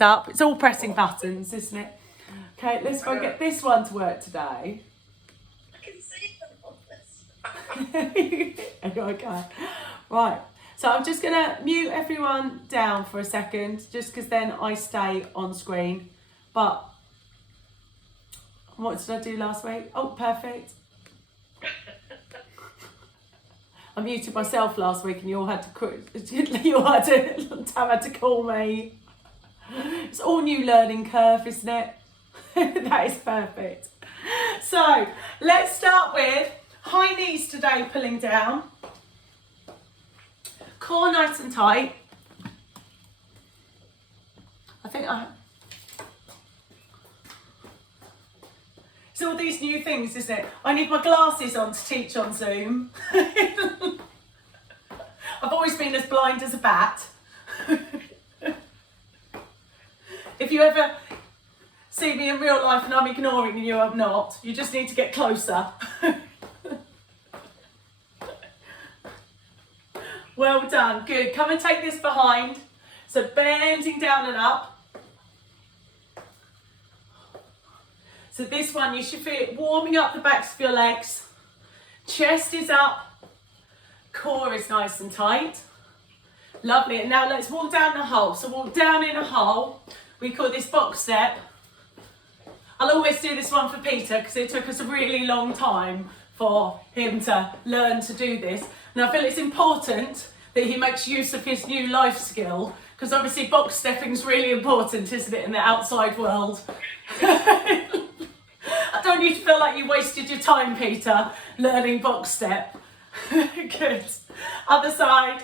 Up. It's all pressing buttons, isn't it? Okay, let's go get this one to work today. I can see them on this. Okay. Right. So I'm just going to mute everyone down for a second, just because then I stay on screen. But what did I do last week? Oh, perfect. I muted myself last week, and you all had to call me. It's all new learning curve, isn't it? That is perfect. So let's start with high knees today, pulling down. Core nice and tight. It's all these new things, isn't it? I need my glasses on to teach on Zoom. I've always been as blind as a bat. If you ever see me in real life and I'm ignoring you, I'm not. You just need to get closer. Well done, good. Come and take this behind. So bending down and up. So this one, you should feel it warming up the backs of your legs. Chest is up. Core is nice and tight. Lovely. And now let's walk down the hole. So walk down in a hole. We call this box step. I'll always do this one for Peter because it took us a really long time for him to learn to do this. And I feel it's important that he makes use of his new life skill, because obviously box stepping is really important, isn't it, in the outside world? I don't need to feel like you wasted your time, Peter, learning box step. Good. Other side.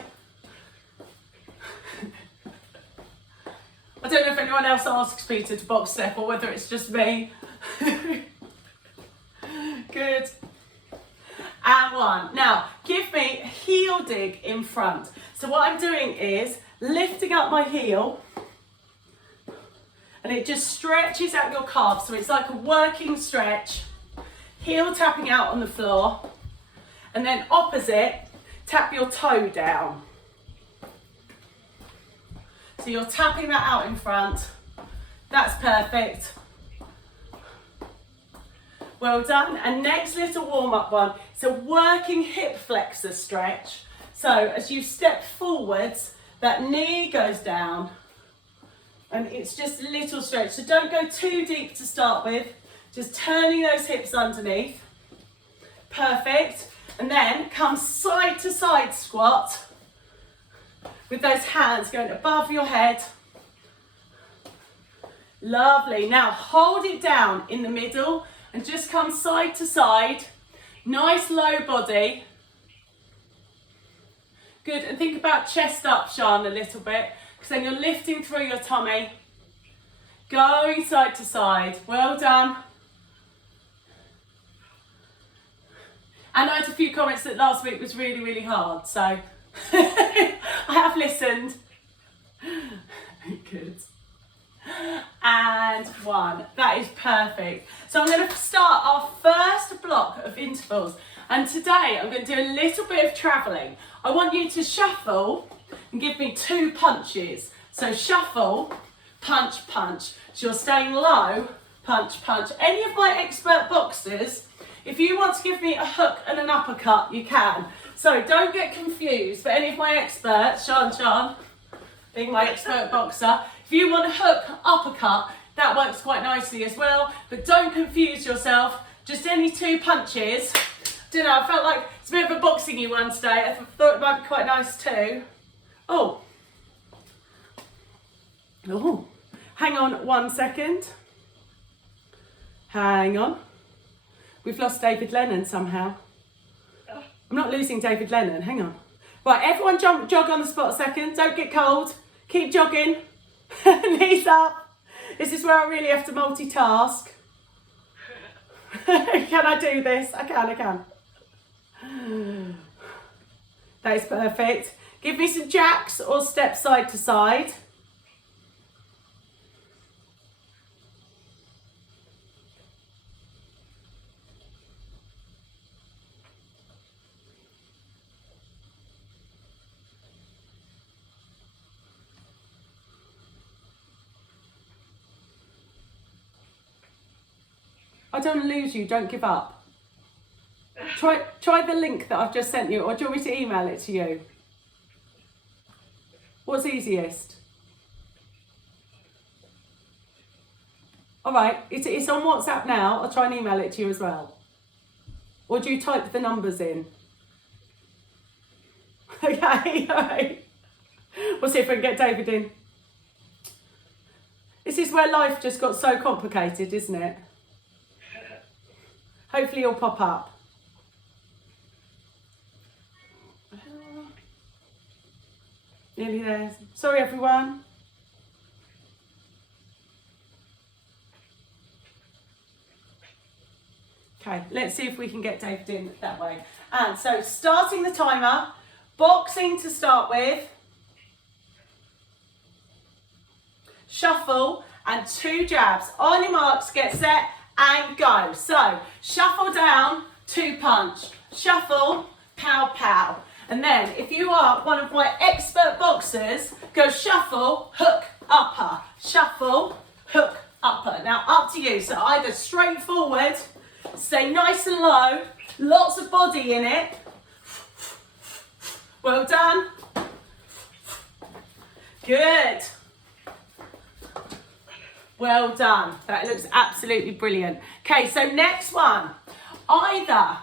I don't know if anyone else asks Peter to box step or whether it's just me. Good. And one. Now, give me a heel dig in front. So what I'm doing is lifting up my heel, and it just stretches out your calf. So it's like a working stretch. Heel tapping out on the floor. And then opposite, tap your toe down. So you're tapping that out in front. That's perfect. Well done. And next little warm-up one. It's a working hip flexor stretch. So as you step forwards, that knee goes down. And it's just a little stretch. So don't go too deep to start with. Just turning those hips underneath. Perfect. And then come side to side squat. With those hands going above your head. Lovely. Now hold it down in the middle and just come side to side. Nice low body. Good. And think about chest up, Sean, a little bit, because then you're lifting through your tummy. Going side to side. Well done. And I had a few comments that last week was really, really hard, so I have listened. Good. And one. That is perfect. So I'm going to start our first block of intervals. And today I'm going to do a little bit of travelling. I want you to shuffle and give me 2 punches. So shuffle, punch, punch. So you're staying low, punch, punch. Any of my expert boxers, if you want to give me a hook and an uppercut, you can. So don't get confused. But any of my experts, Sean, being my expert boxer, if you want a hook, uppercut, that works quite nicely as well. But don't confuse yourself. Just any 2 punches. Don't know, I felt like it's a bit of a boxing-y one today. I thought it might be quite nice too. Oh. Oh. Hang on 1 second. Hang on. We've lost David Lennon somehow. I'm not losing David Lennon, hang on. Right, everyone jog on the spot a second. Don't get cold. Keep jogging. Knees up. This is where I really have to multitask. Can I do this? I can. That is perfect. Give me some jacks or steps side to side. I don't want to lose you, don't give up. Try the link that I've just sent you, or do you want me to email it to you? What's easiest? All right, it's on WhatsApp now. I'll try and email it to you as well. Or do you type the numbers in? Okay, all right. We'll see if we can get David in. This is where life just got so complicated, isn't it? Hopefully he'll pop up. Nearly there. Sorry, everyone. Okay, let's see if we can get David in that way. And so starting the timer, boxing to start with, shuffle and 2 jabs. On your marks, get set and go. So shuffle down, 2 punch, shuffle, pow, pow. And then if you are one of my expert boxers, go shuffle, hook, upper, shuffle, hook, upper. Now up to you, so either straight forward, stay nice and low, lots of body in it. Well done. Good. Well done. That looks absolutely brilliant. Okay, so next one. Either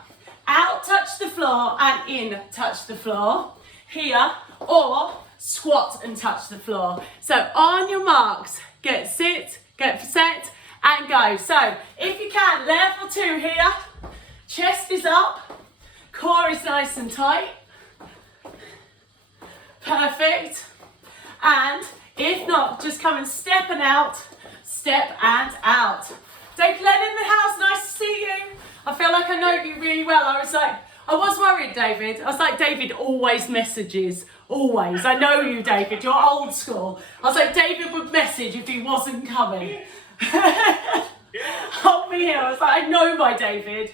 out touch the floor and in touch the floor, here, or squat and touch the floor. So on your marks, get set, and go. So if you can, level 2 here, chest is up, core is nice and tight. Perfect. And if not, just come and step and out, step and out. David Len in the house, nice to see you. I feel like I know you really well. I was worried, David. I was like, David always messages, always. I know you, David, you're old school. I was like, David would message if he wasn't coming. Hold me here. I was like, I know my David.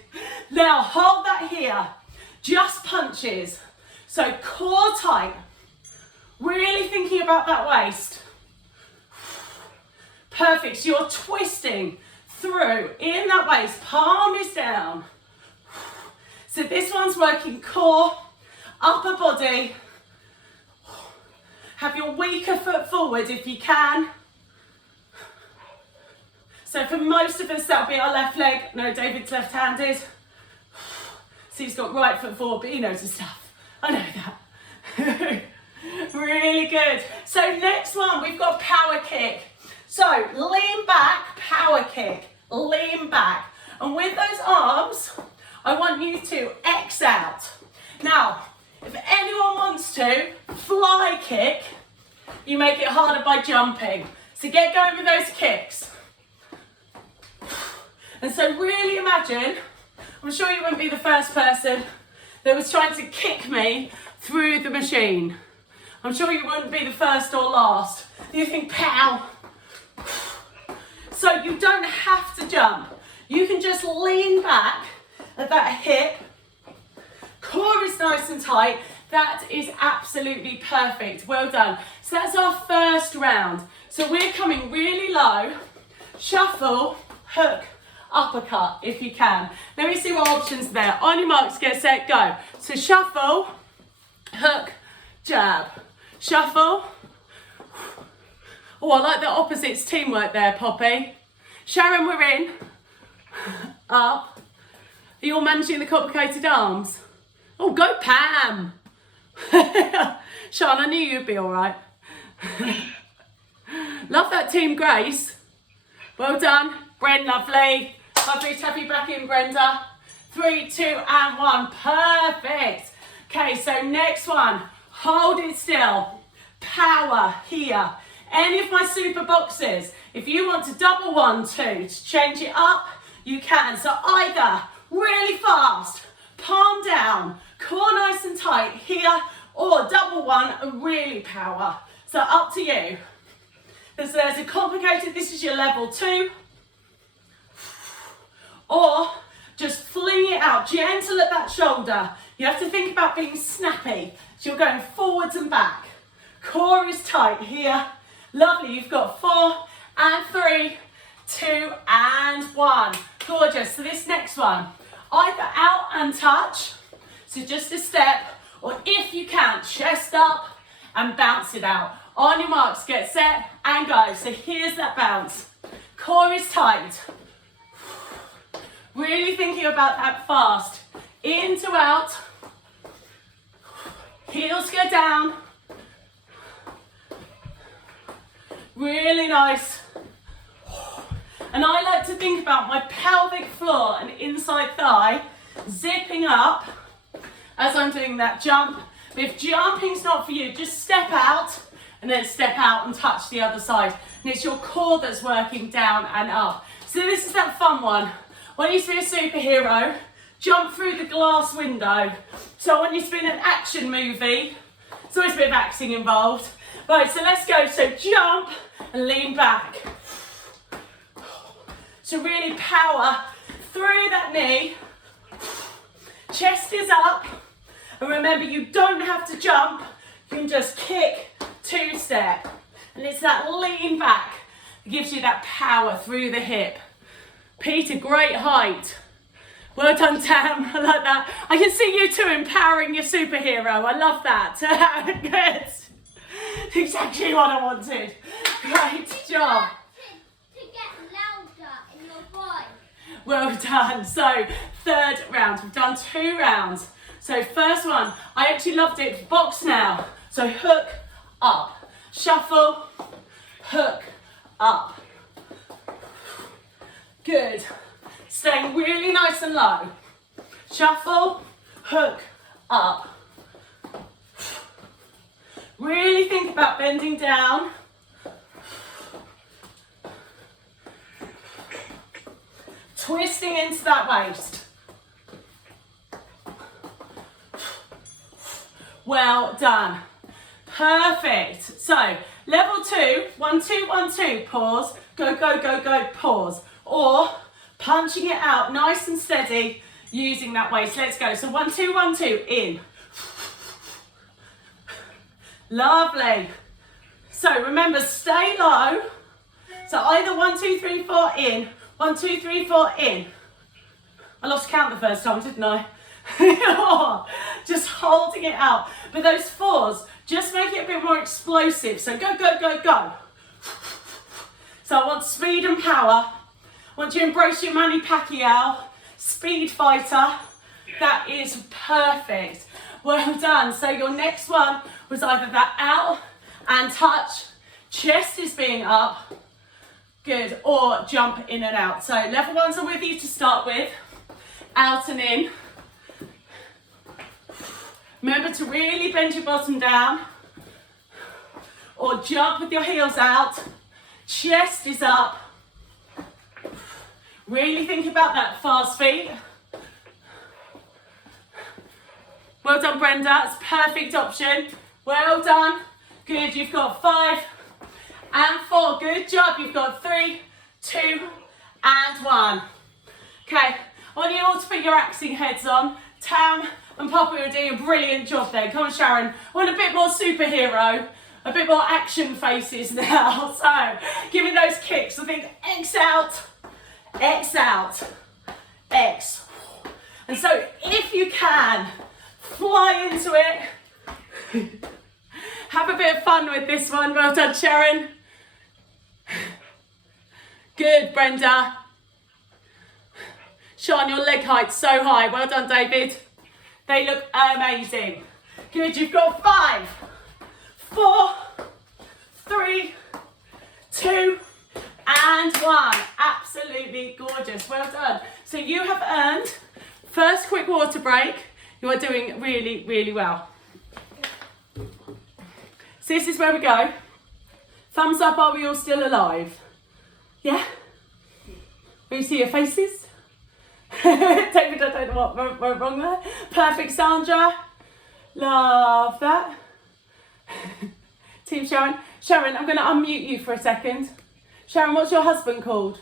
Now hold that here. Just punches. So core tight. Really thinking about that waist. Perfect. So you're twisting through in that waist. Palm is down. So this one's working core, upper body. Have your weaker foot forward if you can. So for most of us, that'll be our left leg. No, David's left-handed. So he's got right foot forward, but he knows his stuff. I know that. Really good. So next one, we've got power kick. So lean back, power kick, lean back. And with those arms, I want you to X out. Now, if anyone wants to fly kick, you make it harder by jumping. So get going with those kicks. And so really imagine, I'm sure you wouldn't be the first person that was trying to kick me through the machine. I'm sure you wouldn't be the first or last. You think, pow. So you don't have to jump. You can just lean back at that hip. Core is nice and tight. That is absolutely perfect. Well done. So that's our first round. So we're coming really low. Shuffle, hook, uppercut if you can. Let me see what options are there. On your marks, get set, go. So shuffle, hook, jab. Shuffle. Oh, I like the opposites teamwork there, Poppy. Sharon, we're in. Up. Are you all managing the complicated arms? Oh, go Pam. Sean, I knew you'd be all right. Love that team, Grace. Well done. Bren, lovely. Lovely to have you back in, Brenda. 3, 2, and 1. Perfect. Okay, so next one. Hold it still. Power here. Any of my super boxes, if you want to double 1, 2, to change it up, you can. So either really fast, palm down, core nice and tight here, or double 1 and really power. So up to you. There's a complicated, this is your level 2. Or just fling it out, gentle at that shoulder. You have to think about being snappy. So you're going forwards and back. Core is tight here. Lovely, you've got 4 and 3, 2 and 1. Gorgeous. So this next one, either out and touch, so just a step, or if you can, chest up and bounce it out. On your marks, get set and go. So here's that bounce. Core is tight. Really thinking about that fast. In to out. Heels go down. Really nice. And I like to think about my pelvic floor and inside thigh zipping up as I'm doing that jump. But if jumping's not for you, just step out and then step out and touch the other side. And it's your core that's working down and up. So this is that fun one. When you see a superhero, jump through the glass window. So when you spin an action movie, there's always a bit of acting involved. Right, so let's go. So jump and lean back. So really power through that knee. Chest is up. And remember, you don't have to jump. You can just kick, two-step. And it's that lean back that gives you that power through the hip. Peter, great height. Well done, Tam. I like that. I can see you two empowering your superhero. I love that. Good. Exactly what I wanted. Great job. To get louder in your voice. Well done. So, third round. We've done 2 rounds. So, first one, I actually loved it. Box now. So, hook, up. Shuffle, hook, up. Good. Staying really nice and low. Shuffle, hook, up. Really think about bending down. Twisting into that waist. Well done. Perfect. So, level 2, 1, 2, 1, 2, pause, go, go, go, go, pause. Or punching it out nice and steady using that waist. Let's go. So 1, 2, 1, 2, in. Lovely. So remember, stay low. So either 1, 2, 3, 4, in. 1, 2, 3, 4, in. I lost count the first time, didn't I? Just holding it out. But those 4s, just make it a bit more explosive. So go, go, go, go. So I want speed and power. I want you to embrace your Manny Pacquiao, speed fighter. That is perfect. Well done. So your next one was either that out and touch, chest is being up, good, or jump in and out. So level 1s are with you to start with, out and in. Remember to really bend your bottom down, or jump with your heels out, chest is up. Really think about that fast feet. Well done, Brenda. It's a perfect option. Well done. Good. You've got 5 and 4. Good job. You've got 3, 2, and 1. Okay. I want you all to put your axing heads on. Tam and Papa are doing a brilliant job there. Come on, Sharon. I want a bit more superhero, a bit more action faces now. So, give me those kicks. I think X out. X out, X. And so if you can, fly into it. Have a bit of fun with this one. Well done, Sharon. Good, Brenda. Sean, your leg height's so high. Well done, David. They look amazing. Good, you've got 5, 4, 3, 2, and 1. Absolutely gorgeous. Well done. So you have earned first quick water break. You are doing really, really well. So this is where we go. Thumbs up, are we all still alive? Yeah? Will you see your faces? David, I don't know what went wrong there. Perfect, Sandra. Love that. Team Sharon. Sharon, I'm going to unmute you for a second. Sharon, what's your husband called?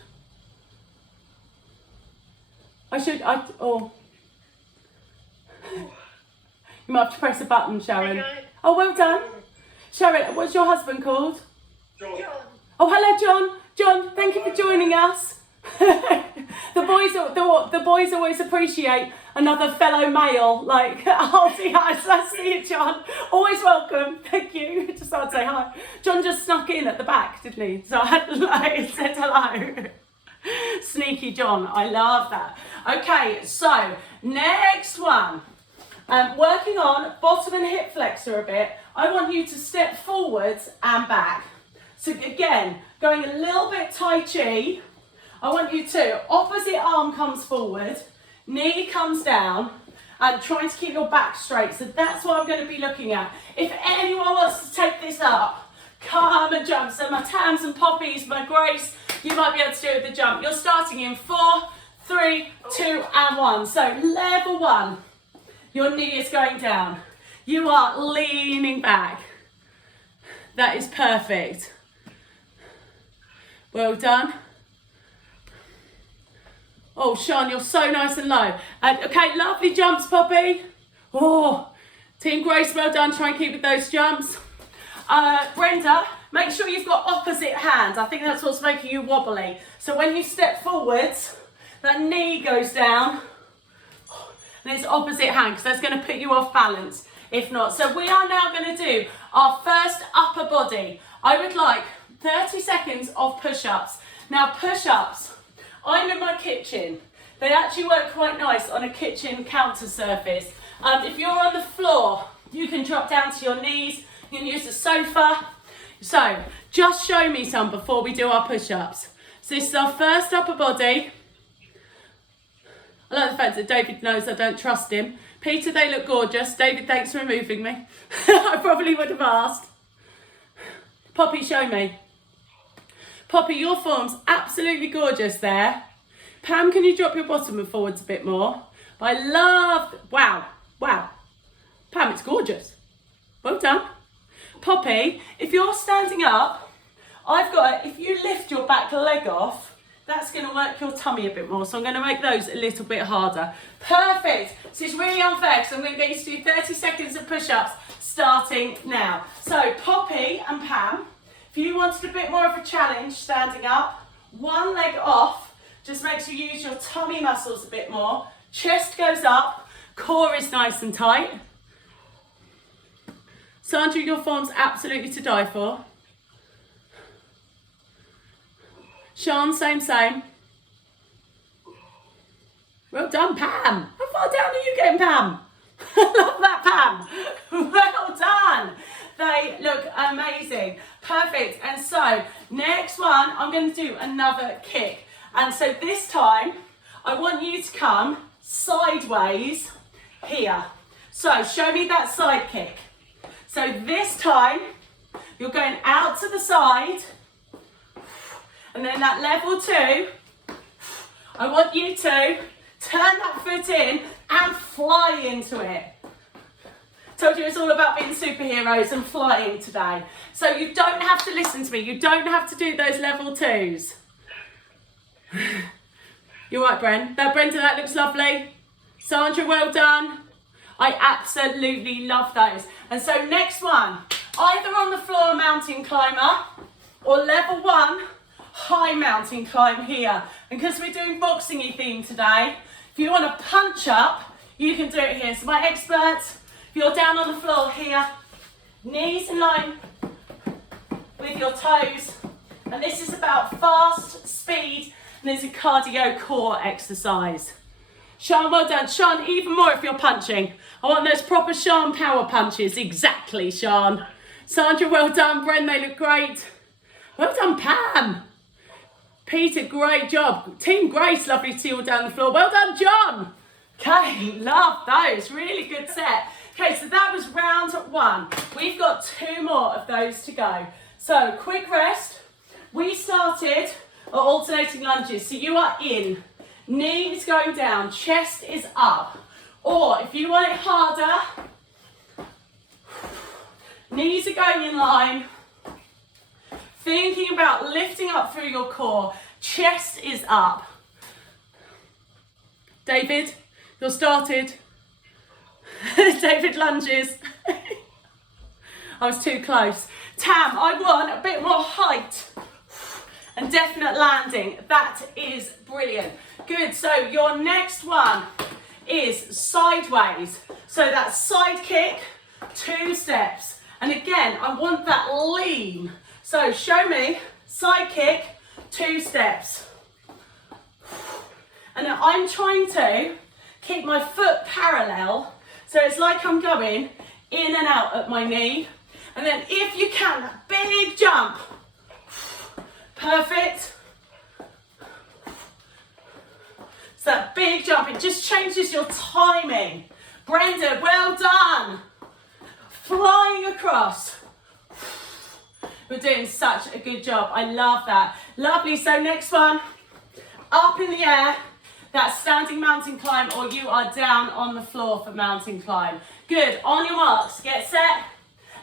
You might have to press a button, Sharon. Hello. Oh, well done. Sharon, what's your husband called? John. Oh, hello, John. John, thank you for joining us. The boys always appreciate another fellow male. Like, oh, I see you, John. Always welcome. Thank you. Just thought I'd say hi. John just snuck in at the back, didn't he? So I had to said hello. Sneaky John. I love that. Okay, so next one. Working on bottom and hip flexor a bit. I want you to step forwards and back. So again, going a little bit Tai Chi. I want you to, opposite arm comes forward, knee comes down, and trying to keep your back straight. So that's what I'm going to be looking at. If anyone wants to take this up, come and jump. So my Tams and Poppies, my Grace, you might be able to do it with the jump. You're starting in 4, 3, 2, and 1. So level 1, your knee is going down. You are leaning back. That is perfect. Well done. Oh, Sean, you're so nice and low. Okay, lovely jumps, Poppy. Oh, Team Grace, well done. Try and keep with those jumps. Brenda, make sure you've got opposite hands. I think that's what's making you wobbly. So when you step forwards, that knee goes down. And it's opposite hand, because that's going to put you off balance, if not. So we are now going to do our first upper body. I would like 30 seconds of push-ups. Now, push-ups, I'm in my kitchen. They actually work quite nice on a kitchen counter surface. If you're on the floor, you can drop down to your knees. You can use the sofa. So just show me some before we do our push-ups. So this is our first upper body. I like the fact that David knows I don't trust him. Peter, they look gorgeous. David, thanks for removing me. I probably would have asked. Poppy, show me. Poppy, your form's absolutely gorgeous there. Pam, can you drop your bottom and forwards a bit more? I love, wow. Pam, it's gorgeous. Well done. Poppy, if you're standing up, if you lift your back leg off, that's going to work your tummy a bit more. So I'm going to make those a little bit harder. Perfect. So it's really unfair because I'm going to get you to do 30 seconds of push-ups starting now. So Poppy and Pam, if you wanted a bit more of a challenge standing up, one leg off just makes you use your tummy muscles a bit more. Chest goes up, core is nice and tight. Sandra, your form's absolutely to die for. Sean, same. Well done, Pam. How far down are you getting, Pam? I love that, Pam. Well done. They look amazing. Perfect. And so next one, I'm going to do another kick. And so this time, I want you to come sideways here. So show me that side kick. So this time, you're going out to the side. And then that level 2, I want you to turn that foot in and fly into it. Told you it's all about being superheroes and flying today. So you don't have to listen to me. You don't have to do those level 2s. You're right, Brenda, that looks lovely. Sandra, well done. I absolutely love those. And so next one, either on the floor mountain climber or level 1, high mountain climb here. And because we're doing boxing-y theme today, if you want to punch up, you can do it here. So my experts, if you're down on the floor here, knees in line with your toes. And this is about fast speed, and it's a cardio core exercise. Sean, well done. Sean, even more if you're punching. I want those proper Sean power punches. Exactly, Sean. Sandra, well done. Bren, they look great. Well done, Pam. Peter, great job. Team Grace, lovely to see you all down the floor. Well done, John. Okay, love those. Really good set. Okay, so that was round 1. We've got 2 more of those to go. So, quick rest. We started at alternating lunges. So you are in. Knee is going down. Chest is up. Or if you want it harder, knees are going in line. Thinking about lifting up through your core. Chest is up. David, you're started. David lunges. I was too close. Tam, I want a bit more height and definite landing. That is brilliant. Good, so your next one is sideways. So that's side kick, 2 steps. And again, I want that lean. So show me, side kick, 2 steps. And now I'm trying to keep my foot parallel. So it's like I'm going in and out at my knee. And then if you can, that big jump. Perfect. So that big jump, it just changes your timing. Brenda, well done. Flying across. We're doing such a good job. I love that. Lovely. So next one, up in the air. That's standing mountain climb, or you are down on the floor for mountain climb. Good. On your marks, get set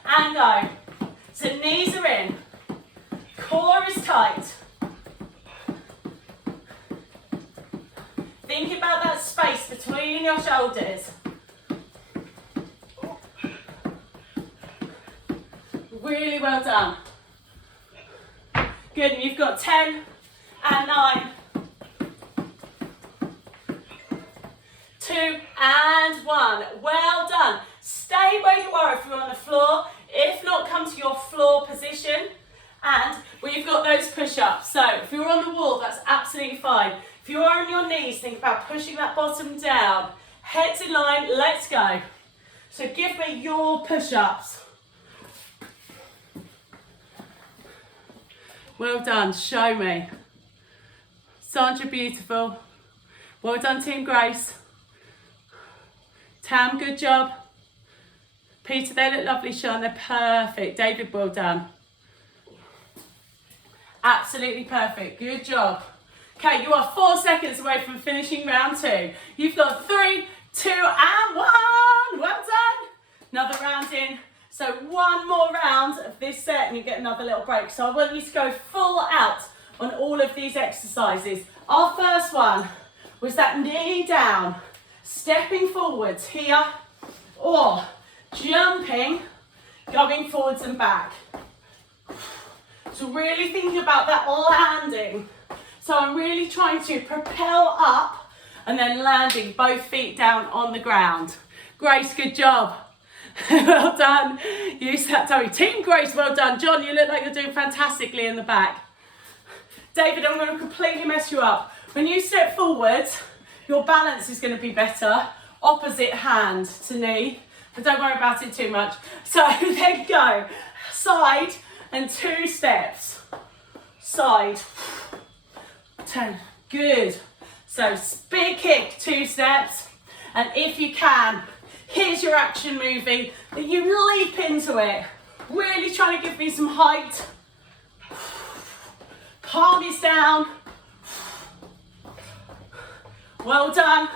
and go. So knees are in. Core is tight. Think about that space between your shoulders. Really well done. Good, and you've got 10 and 9. 2 and 1. Well done. Stay where you are if you're on the floor. If not, come to your floor position. And we've got those push-ups. So if you're on the wall, that's absolutely fine. If you are on your knees, think about pushing that bottom down. Heads in line, let's go. So give me your push-ups. Well done, show me. Sandra, beautiful. Well done, Team Grace. Tam, good job. Peter, they look lovely, Sean, they're perfect. David, well done. Absolutely perfect, good job. Okay, you are 4 seconds away from finishing round 2. You've got 3, 2 and 1. Well done. Another round in. So one more round of this set and you get another little break. So I want you to go full out on all of these exercises. Our first one was that knee down, stepping forwards here, or jumping, going forwards and back. So really thinking about that landing. So I'm really trying to propel up and then landing both feet down on the ground. Grace, good job. Well done. Use that toe. Team Grace, well done. John, you look like you're doing fantastically in the back. David, I'm going to completely mess you up. When you step forwards, your balance is going to be better. Opposite hand to knee. But don't worry about it too much. So there you go. Side and 2 steps. Side. 10. Good. So big kick, 2 steps. And if you can, here's your action movie that you leap into it. Really trying to give me some height. Palm is down. Well done.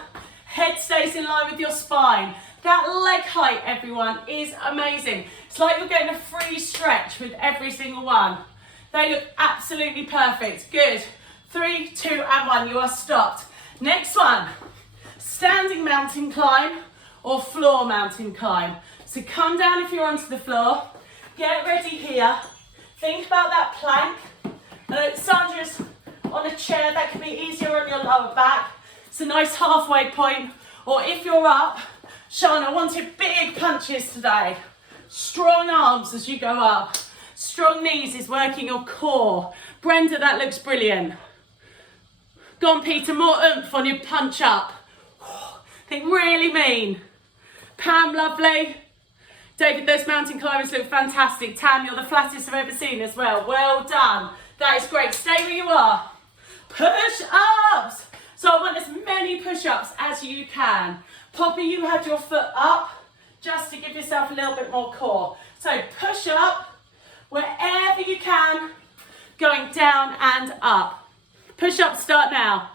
Head stays in line with your spine. That leg height, everyone, is amazing. It's like you're getting a free stretch with every single one. They look absolutely perfect. Good. 3, 2 and 1. You are stopped. Next one. Standing mountain climb or floor mountain climb. So come down if you're onto the floor. Get ready here. Think about that plank. Sandra's on a chair, that can be easier on your lower back. It's a nice halfway point. Or if you're up, Sean, I wanted big punches today. Strong arms as you go up. Strong knees is working your core. Brenda, that looks brilliant. Go on, Peter, more oomph on your punch up. Think really mean. Pam, lovely. David, those mountain climbers look fantastic. Tam, you're the flattest I've ever seen as well. Well done. That is great. Stay where you are. Push-ups. So I want as many push-ups as you can. Poppy, you had your foot up just to give yourself a little bit more core. So push up wherever you can, going down and up. Push-ups start now.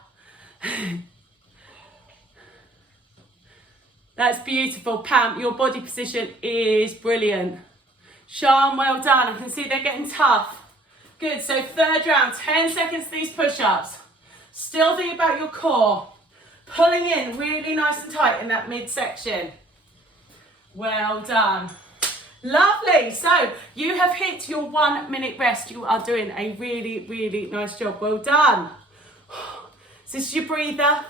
That's beautiful. Pam, your body position is brilliant. Sean, well done. I can see they're getting tough. Good, so third round, 10 seconds for these push-ups. Still think about your core. Pulling in really nice and tight in that midsection. Well done. Lovely. So you have hit your 1 minute rest. You are doing a really, really nice job. Well done. So this is your breather.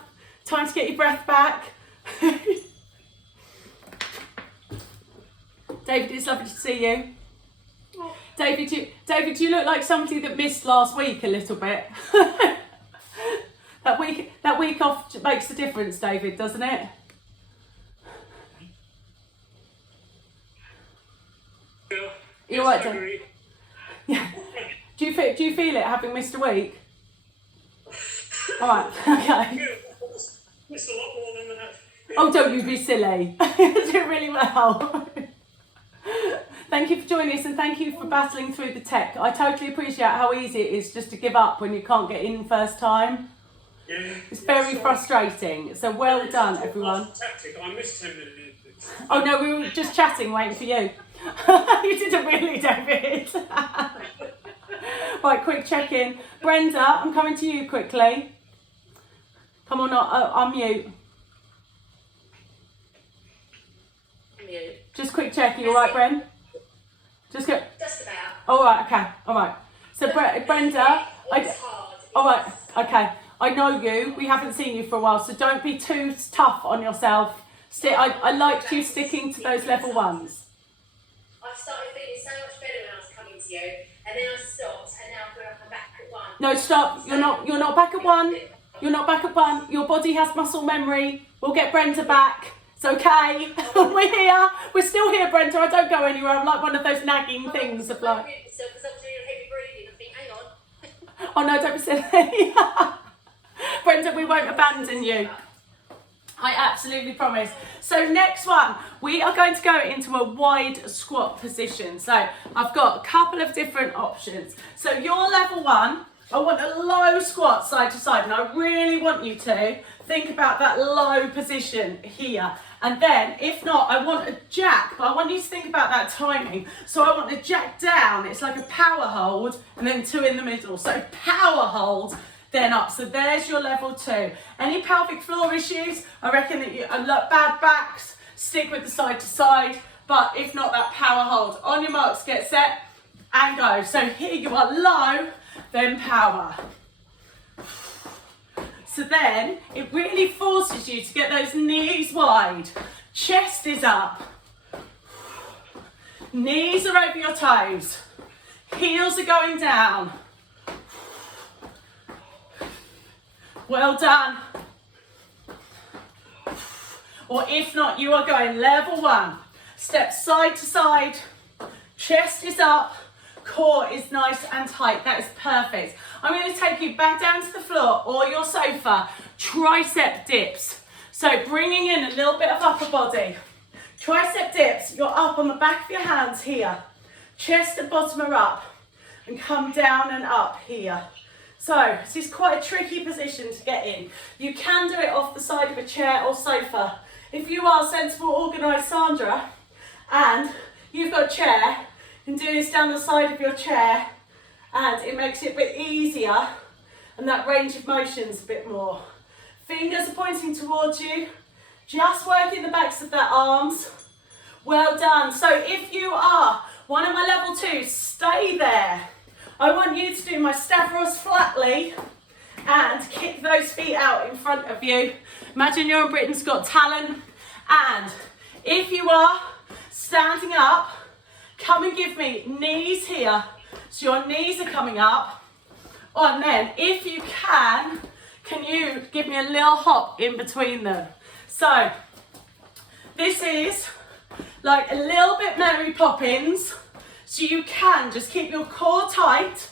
Time to get your breath back. David, it's lovely to see you. David, you look like somebody that missed last week a little bit. that week off makes a difference, David, doesn't it? Yeah. You're right, David. Yeah. Do you feel it having missed a week? All right. Okay. Missed a lot more than that. Oh, don't you be silly. You do really well. Thank you for joining us and thank you for battling through the tech. I totally appreciate how easy it is just to give up when you can't get in first time. Yeah. It's very frustrating. So well done, everyone. Tactic. I missed 10 minutes. Oh no, we were just chatting, waiting for you. You didn't really, David. Right, quick check-in. Brenda, I'm coming to you quickly. Come on, unmute. Just quick check. You all right, Bren? Just go. Just about. All right. Okay. All right. So Brenda, all right. Okay. I know you. We haven't seen you for a while, so don't be too tough on yourself. I liked you sticking to those level ones. I started feeling so much better when I was coming to you, and then I stopped, and now I'm back at 1. No, stop. You're not back at 1. You're not back at 1. Your body has muscle memory. We'll get Brenda back. It's okay. We're here. We're still here, Brenda. I don't go anywhere. I'm like one of those nagging things of like. Because I was doing heavy breathing. I think, hang on. Oh no, don't be silly. Brenda, we won't abandon you. I absolutely promise. So next one, we are going to go into a wide squat position. So I've got a couple of different options. So your level 1, I want a low squat side to side, and I really want you to think about that low position here. And then, if not, I want a jack, but I want you to think about that timing. So I want a jack down, it's like a power hold, and then 2 in the middle. So power hold, then up. So there's your level 2. Any pelvic floor issues, I reckon that you bad backs, stick with the side to side, but if not, that power hold. On your marks, get set, and go. So here you are low, then power. So then it really forces you to get those knees wide. Chest is up. Knees are over your toes. Heels are going down. Well done. Or if not, you are going level 1. Step side to side. Chest is up. Core is nice and tight. That is perfect. I'm going to take you back down to the floor or your sofa. Tricep dips. So bringing in a little bit of upper body. Tricep dips. You're up on the back of your hands here. Chest and bottom are up. And come down and up here. So this is quite a tricky position to get in. You can do it off the side of a chair or sofa. If you are sensible, organised Sandra, and you've got a chair, you can do this down the side of your chair, and it makes it a bit easier, and that range of motion's a bit more. Fingers are pointing towards you, just working the backs of their arms. Well done. So if you are one of my level 2s, stay there. I want you to do my Stavros flatly and kick those feet out in front of you. Imagine you're on Britain's Got Talent. And if you are standing up, come and give me knees here. So your knees are coming up. And then if you can you give me a little hop in between them? So this is like a little bit Mary Poppins. So you can just keep your core tight.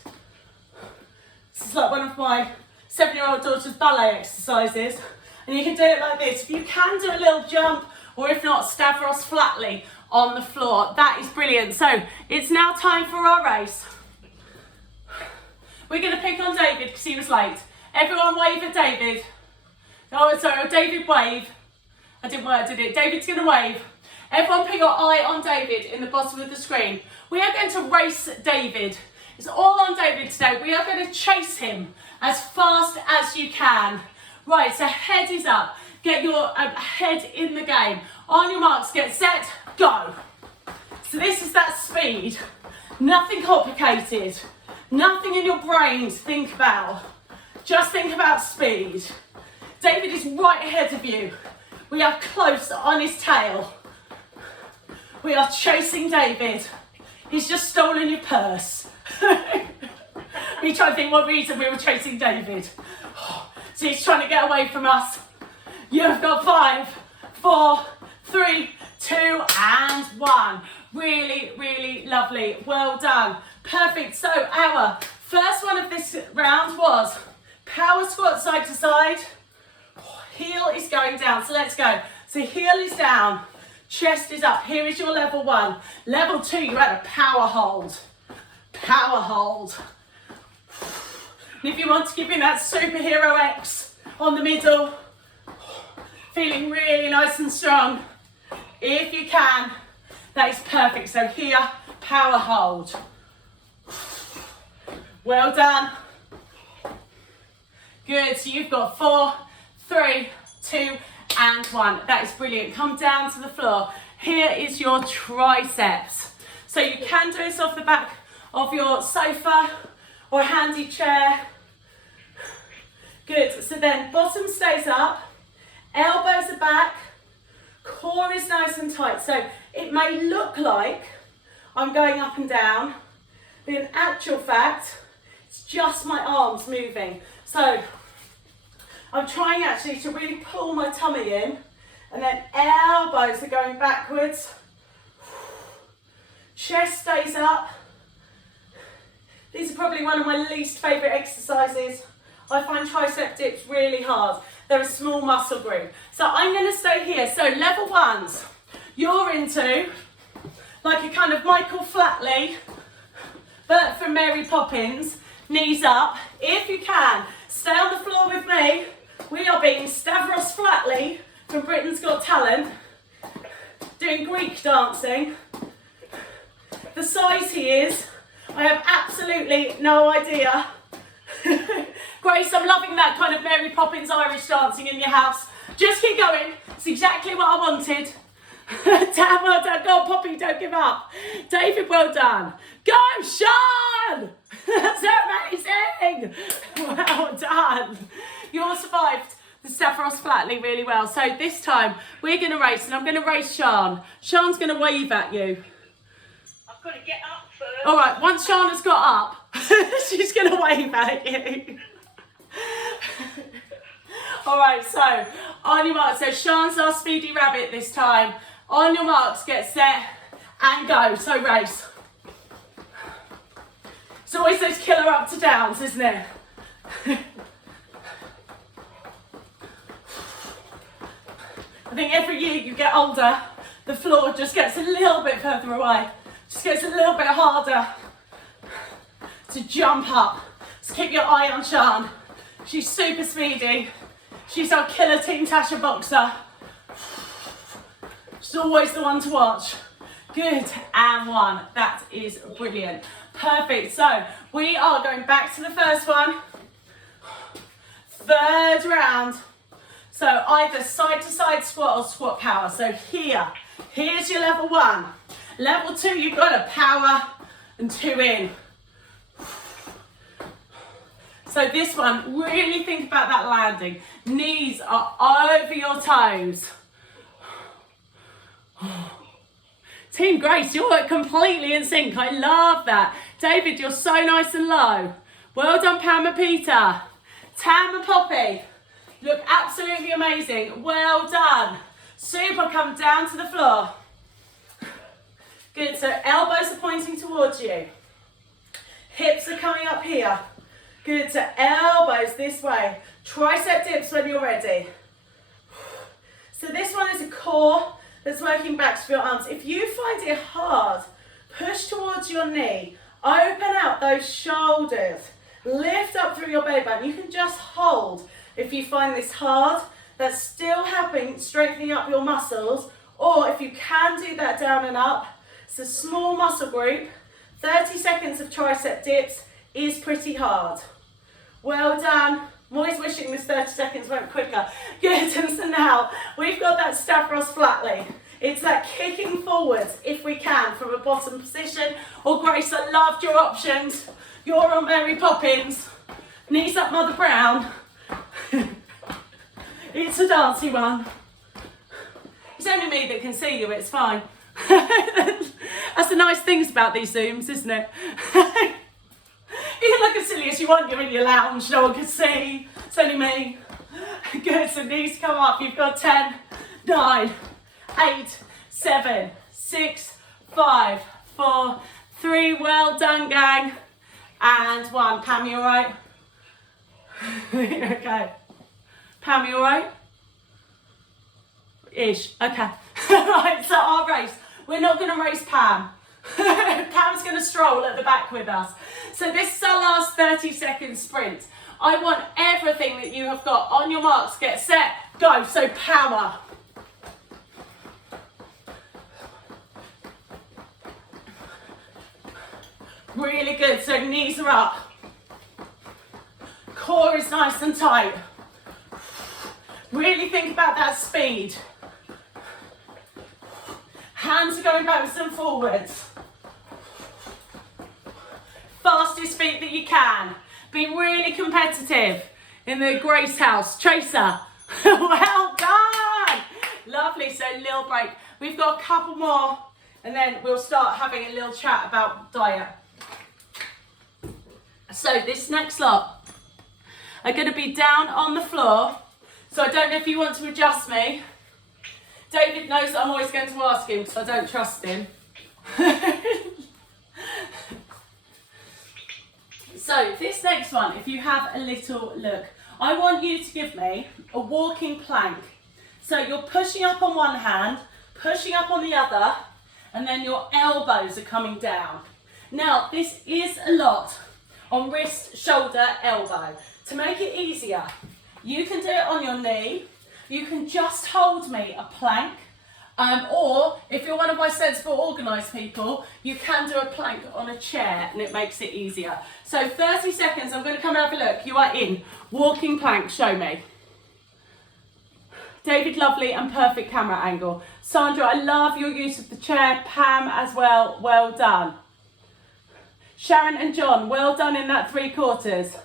This is like one of my 7-year-old daughter's ballet exercises. And you can do it like this. If you can do a little jump, or if not, Stavros flatly on the floor. That is brilliant. So it's now time for our race. We're going to pick on David because he was late. Everyone wave at David. Oh, sorry, David wave. I didn't work, did it? David's going to wave. Everyone put your eye on David in the bottom of the screen. We are going to race David. It's all on David today. We are going to chase him as fast as you can. Right, so head is up. Get your head in the game. On your marks, get set, go. So this is that speed. Nothing complicated. Nothing in your brain to think about. Just think about speed. David is right ahead of you. We are close on his tail. We are chasing David. He's just stolen your purse. We try to think what reason we were chasing David. So he's trying to get away from us. You've got 5, 4, 3, 2, and 1. Really, really lovely. Well done. Perfect. So our first one of this round was power squat side to side. Heel is going down. So let's go. So heel is down. Chest is up. Here is your level 1. Level 2, you're at a power hold. Power hold. And if you want to give me that superhero X on the middle, feeling really nice and strong, if you can, that is perfect. So here, power hold. Well done. Good, so you've got 4, 3, 2, and 1. That is brilliant. Come down to the floor. Here is your triceps. So you can do this off the back of your sofa or a handy chair. Good, so then bottom stays up, elbows are back, core is nice and tight. So it may look like I'm going up and down, but in actual fact, it's just my arms moving. So I'm trying actually to really pull my tummy in, and then elbows are going backwards. Chest stays up. These are probably one of my least favourite exercises. I find tricep dips really hard. They're a small muscle group. So I'm going to stay here. So level 1s, you're into like a kind of Michael Flatley, but from Mary Poppins, knees up. If you can, stay on the floor with me. We are being Stavros Flatley from Britain's Got Talent, doing Greek dancing. The size he is, I have absolutely no idea. Grace, I'm loving that kind of Mary Poppins Irish dancing in your house. Just keep going. It's exactly what I wanted. Damn, well done. Go on, Poppy, don't give up. David, well done. Go, Sean! That's amazing. Well done. You all survived the Stavros Flatley really well. So this time, we're going to race, and I'm going to race Sean. Sean's going to wave at you. I've got to get up first. All right, once Sean has got up, she's going to wave at you. All right, so on your marks. So Sean's our speedy rabbit this time. On your marks, get set and go. So race. It's always those killer up to downs, isn't it? I think every year you get older, the floor just gets a little bit further away. Just gets a little bit harder to jump up. So keep your eye on Sean. She's super speedy. She's our killer Team Tasha boxer. She's always the one to watch. Good, and 1. That is brilliant. Perfect. So we are going back to the first one. Third round. So either side to side squat or squat power. So here's your level 1. Level 2, you've got a power and 2 in. So this one, really think about that landing. Knees are over your toes. Team Grace, you're completely in sync. I love that. David, you're so nice and low. Well done, Pam and Peter. Tam and Poppy, look absolutely amazing. Well done. Super, come down to the floor. Good, so elbows are pointing towards you. Hips are coming up here. Good, so elbows this way. Tricep dips when you're ready. So this one is a core that's working back to your arms. If you find it hard, push towards your knee. Open out those shoulders. Lift up through your belly button. You can just hold. If you find this hard, that's still helping strengthening up your muscles. Or if you can do that down and up, it's a small muscle group. 30 seconds of tricep dips is pretty hard. Well done. I'm always wishing this 30 seconds went quicker. Good, and so now we've got that Stavros Flatley. It's that kicking forwards, if we can, from a bottom position. Or Grace, I loved your options. You're on Mary Poppins. Knees up, Mother Brown. It's a dancey one. It's only me that can see you, it's fine. That's the nice things about these Zooms, isn't it? You can look as silly as you want, you're in your lounge, no one can see. It's only me. Good, so knees come up. You've got 10, 9, 8, 7, 6, 5, 4, 3. Well done, gang. And 1. Pam, you all right? Okay. Pam, you all right? Ish. Okay. Right, so our race. We're not going to race Pam. Pam's going to stroll at the back with us. So this is our last 30-second sprint. I want everything that you have got on your marks. Get set, go. So power. Really good. So knees are up. Core is nice and tight. Really think about that speed. Hands are going backwards and forwards. Fastest feet that you can. Be really competitive in the Grace house. Tracer. Well done. Lovely. So little break. We've got a couple more and then we'll start having a little chat about diet. So this next lot are going to be down on the floor. So I don't know if you want to adjust me. David knows that I'm always going to ask him because I don't trust him. So this next one, if you have a little look, I want you to give me a walking plank. So you're pushing up on one hand, pushing up on the other, and then your elbows are coming down. Now, this is a lot on wrist, shoulder, elbow. To make it easier, you can do it on your knee. You can just hold me a plank. Or if you're one of my sensible, organised people, you can do a plank on a chair and it makes it easier. So 30 seconds, I'm going to come and have a look. You are in. Walking plank, show me. David, lovely and perfect camera angle. Sandra, I love your use of the chair. Pam as well, well done. Sharon and John, well done in that 3/4.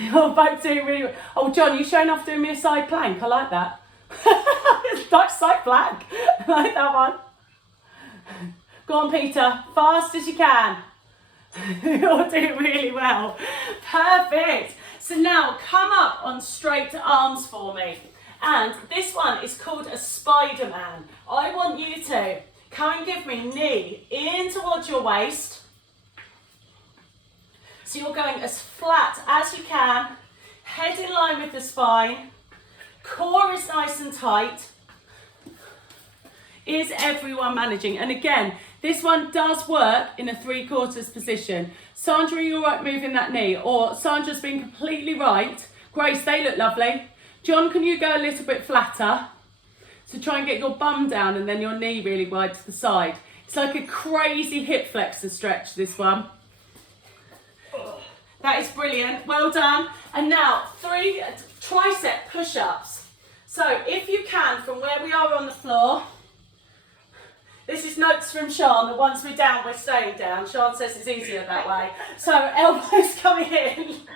You're both doing really well. Oh, John, you showing off doing me a side plank. I like that. Nice side plank. I like that one. Go on, Peter. Fast as you can. You're doing really well. Perfect. So now come up on straight arms for me. And this one is called a Spider-Man. I want you to come and give me knee in towards your waist. So you're going as flat as you can, head in line with the spine, core is nice and tight. Is everyone managing? And again, this one does work in a 3/4 position. Sandra, are you all right moving that knee? Or Sandra's been completely right. Grace, they look lovely. John, can you go a little bit flatter? So try and get your bum down and then your knee really wide to the side. It's like a crazy hip flexor stretch, this one. That is brilliant, well done. And now 3 tricep push-ups. So if you can, from where we are on the floor, this is notes from Sean, that once we're down, we're staying down. Sean says it's easier that way. So elbows coming in.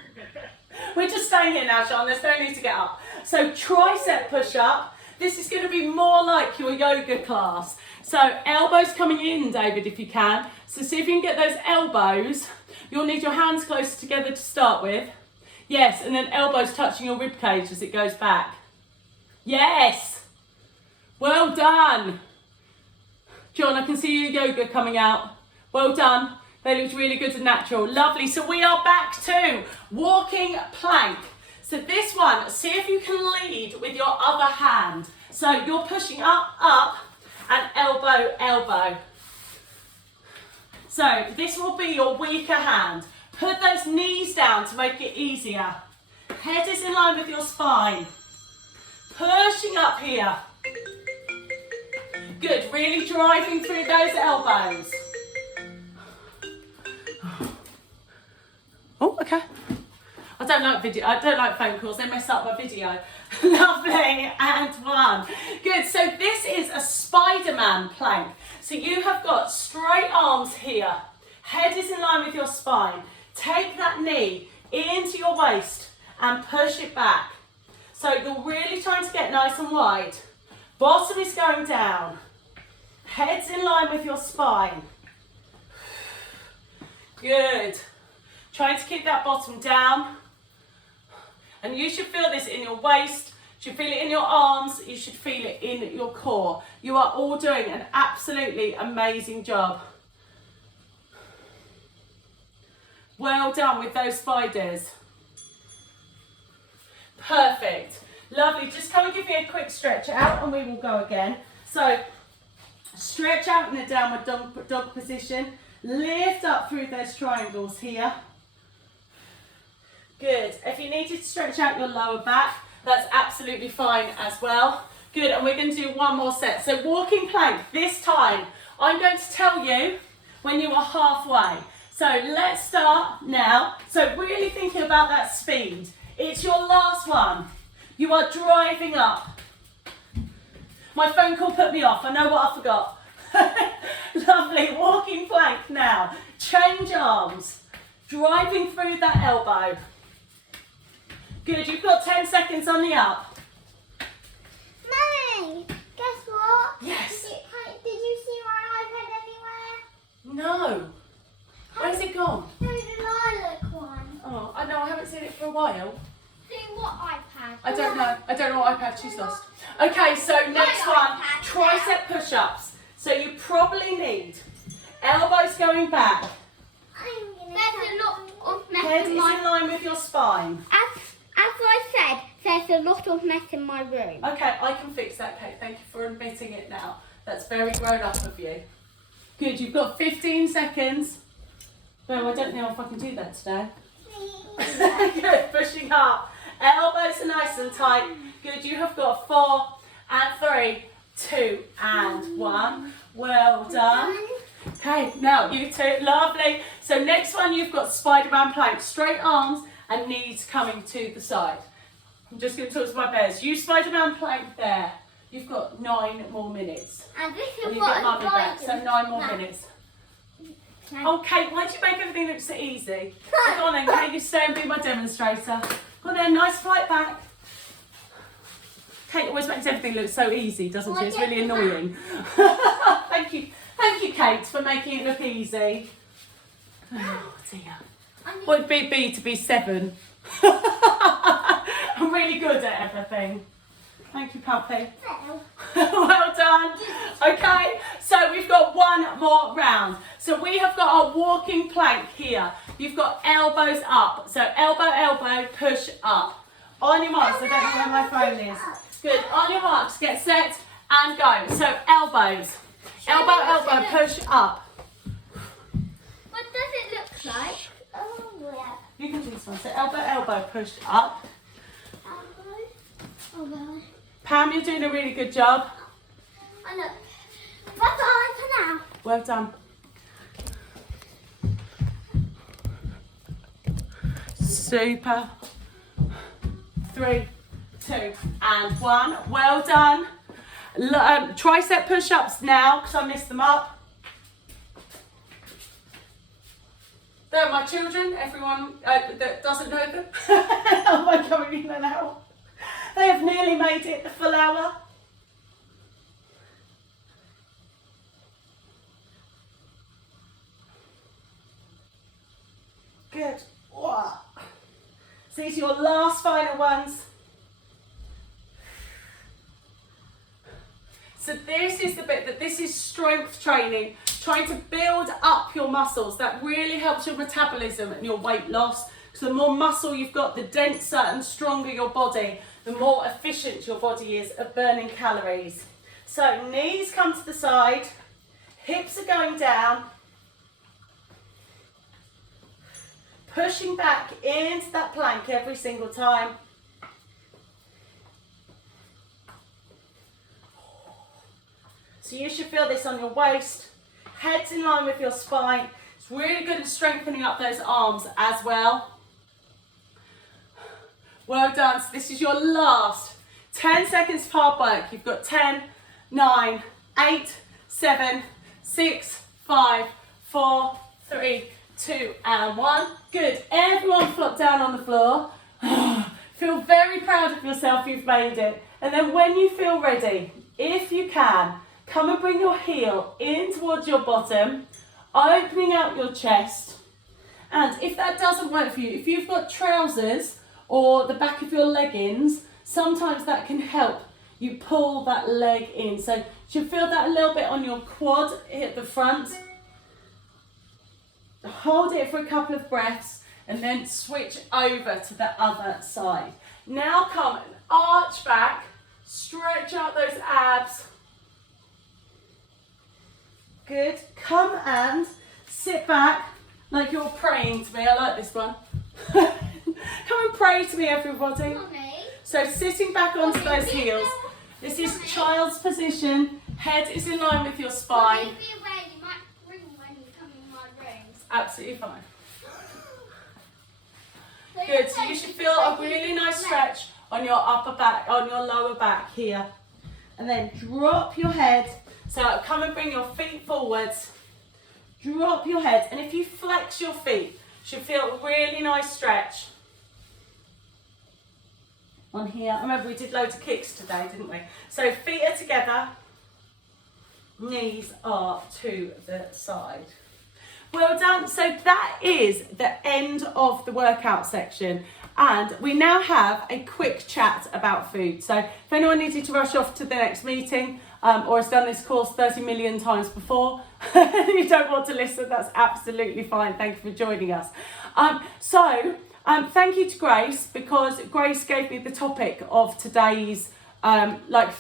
We're just staying here now, Sean, there's no need to get up. So tricep push-up. This is going to be more like your yoga class. So elbows coming in, David, if you can. So see if you can get those elbows. You'll need your hands close together to start with. Yes, and then elbows touching your rib cage as it goes back. Yes! Well done! John, I can see your yoga coming out. Well done. They looked really good and natural. Lovely. So we are back to walking plank. So this one, see if you can lead with your other hand. So you're pushing up, up, and elbow, elbow. So this will be your weaker hand. Put those knees down to make it easier. Head is in line with your spine. Pushing up here. Good, really driving through those elbows. Oh, okay. I I don't like phone calls, they mess up my video. Lovely, and 1. Good, so this is a Spider-Man plank. So you have got straight arms here, head is in line with your spine. Take that knee into your waist and push it back. So you're really trying to get nice and wide. Bottom is going down. Head's in line with your spine. Good. Trying to keep that bottom down. And you should feel this in your waist. You should feel it in your arms. You should feel it in your core. You are all doing an absolutely amazing job. Well done with those spiders. Perfect. Lovely. Just come and give me a quick stretch out and we will go again. So stretch out in a downward dog position. Lift up through those triangles here. Good. If you need to stretch out your lower back, that's absolutely fine as well. Good. And we're going to do one more set. So walking plank. This time I'm going to tell you when you are halfway. So let's start now. So really thinking about that speed. It's your last one. You are driving up. My phone call put me off. I know what I forgot. Lovely. Walking plank now. Change arms. Driving through that elbow. Good. You've got 10 seconds on the up. Mummy, guess what? Yes. Did you see my iPad anywhere? No. Where's it gone? No, the lilac one. Oh, I know. I haven't seen it for a while. See what iPad? I don't know. I don't know what iPad she's lost. Okay, so next one, tricep push-ups. So you probably need elbows going back. There's a lot of mess Head is in in my... line with your spine. As I said, there's a lot of mess in my room. Okay, I can fix that, Kate. Thank you for admitting it now. That's very grown up of you. Good, you've got 15 seconds. No, I don't know if I can do that today. Good, pushing up. Elbows are nice and tight. Good, you have got 4 and 3, 2 and 1. Well done. Okay, now you two, lovely. So next one you've got Spider-Man plank. Straight arms and knees coming to the side. I'm just going to talk to my bears. You Spider-Man plank there. You've got 9 more minutes. And this And is you what get mummy back, so 9 more No. minutes. Oh, Kate, why do you make everything look so easy? Go on then, Kate, you stay and be my demonstrator. Go on then, nice flight back. Kate always makes everything look so easy, doesn't she? It's really annoying. Thank you, Kate, for making it look easy. Oh dear. What would it be to be 7? I'm really good at everything. Thank you, puppy. Well done. Okay, so we've got one more round. So we have got our walking plank here. You've got elbows up. So elbow, elbow, push up. On your marks, I don't know where my phone is. Good, on your marks, get set and go. So elbows. Elbow, elbow, push up. What does it look like? Oh, yeah. You can do this one. So elbow, elbow, push up. Oh, well. Pam, you're doing a really good job. I know. Bye-bye for now. Well done. Super. 3, 2 and 1. Well done. Tricep push-ups now because I missed them up. They're my children, everyone that doesn't know them. Am I coming in and out? They have nearly made it the full hour. Good. Wow. So these are your last final ones. So this is the bit that this is strength training, trying to build up your muscles. That really helps your metabolism and your weight loss. So the more muscle you've got, the denser and stronger your body, the more efficient your body is at burning calories. So knees come to the side, hips are going down, pushing back into that plank every single time. So you should feel this on your waist, head's in line with your spine. It's really good at strengthening up those arms as well. Well done. So this is your last 10 seconds of hard work. You've got 10, 9, 8, 7, 6, 5, 4, 3, 2 and 1. Good. Everyone flop down on the floor. Feel very proud of yourself, you've made it. And then when you feel ready, if you can, come and bring your heel in towards your bottom, opening out your chest. And if that doesn't work for you, if you've got trousers or the back of your leggings, sometimes that can help you pull that leg in. So you should feel that a little bit on your quad at the front. Hold it for a couple of breaths and then switch over to the other side. Now come and arch back, stretch out those abs. Good. Come and sit back like you're praying to me. I like this one. Come and pray to me, everybody. Mommy. So sitting back onto those heels. This is child's position. Head is in line with your spine. Mommy, be aware, you might ring when you come in my room. Absolutely fine. So Good. So you should feel a really nice stretch on your upper back, on your lower back here. And then drop your head. So come and bring your feet forwards. Drop your head. And if you flex your feet, you should feel a really nice stretch on here. I remember we did loads of kicks today, didn't we? So feet are together. Knees are to the side. Well done. So that is the end of the workout section. And we now have a quick chat about food. So if anyone needed to rush off to the next meeting or has done this course 30 million times before, you don't want to listen, that's absolutely fine. Thank you for joining us. Thank you to Grace, because Grace gave me the topic of today's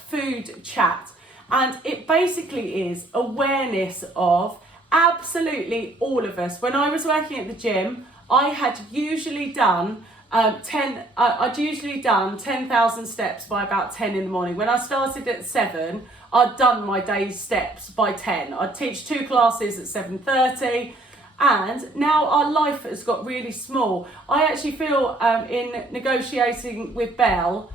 food chat. And it basically is awareness of absolutely all of us. When I was working at the gym, I had usually done 10,000 steps by about 10 in the morning. When I started at 7, I'd done my day's steps by 10. I'd teach 2 classes at 7:30, and now our life has got really small. I actually feel in negotiating with Belle,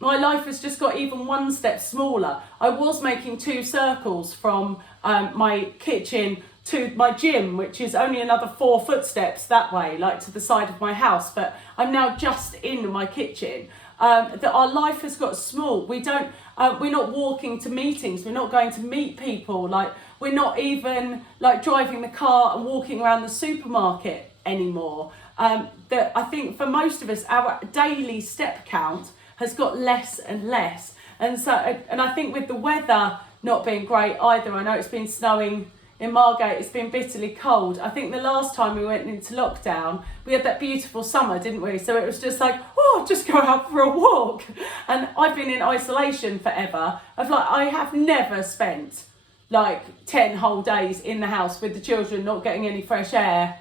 my life has just got even one step smaller. I was making 2 circles from my kitchen to my gym, which is only another 4 footsteps that way, like to the side of my house, but I'm now just in my kitchen. That our life has got small. We're not walking to meetings, we're not going to meet people, like we're not even like driving the car and walking around the supermarket anymore. That I think for most of us, our daily step count has got less and less. And I think with the weather not being great either, I know it's been snowing in Margate, it's been bitterly cold. I think the last time we went into lockdown, we had that beautiful summer, didn't we? So it was just like, oh, just go out for a walk. And I've been in isolation forever. I have never spent like 10 whole days in the house with the children, not getting any fresh air.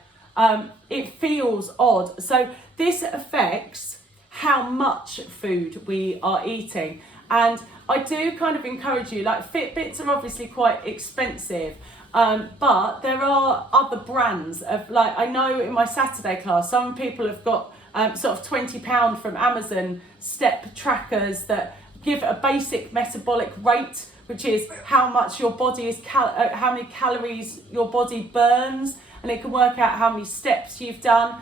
It feels odd. So this affects how much food we are eating. And I do kind of encourage you, like Fitbits are obviously quite expensive. But there are other brands of, like, I know in my Saturday class, some people have got sort of £20 from Amazon step trackers that give a basic metabolic rate, which is how much your body is, how many calories your body burns, and it can work out how many steps you've done.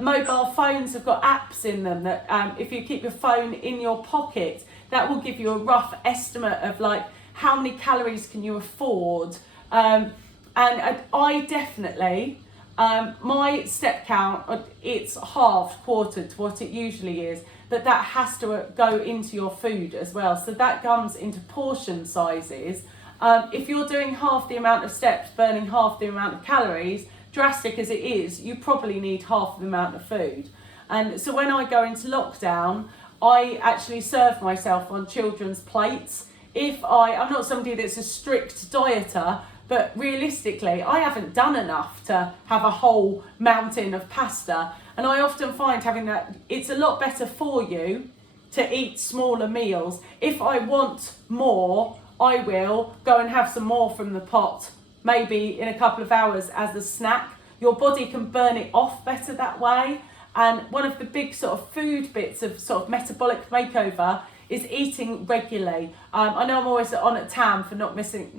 Mobile phones have got apps in them that if you keep your phone in your pocket, that will give you a rough estimate of like how many calories can you afford. And I definitely, my step count, it's halved, quartered to what it usually is, but that has to go into your food as well. So that comes into portion sizes. If you're doing half the amount of steps, burning half the amount of calories, drastic as it is, you probably need half the amount of food. And so when I go into lockdown, I actually serve myself on children's plates. I'm not somebody that's a strict dieter, but realistically, I haven't done enough to have a whole mountain of pasta. And I often find having that, it's a lot better for you to eat smaller meals. If I want more, I will go and have some more from the pot, maybe in a couple of hours as a snack. Your body can burn it off better that way. And one of the big sort of food bits of sort of metabolic makeover is eating regularly. I know I'm always on at Tam for not missing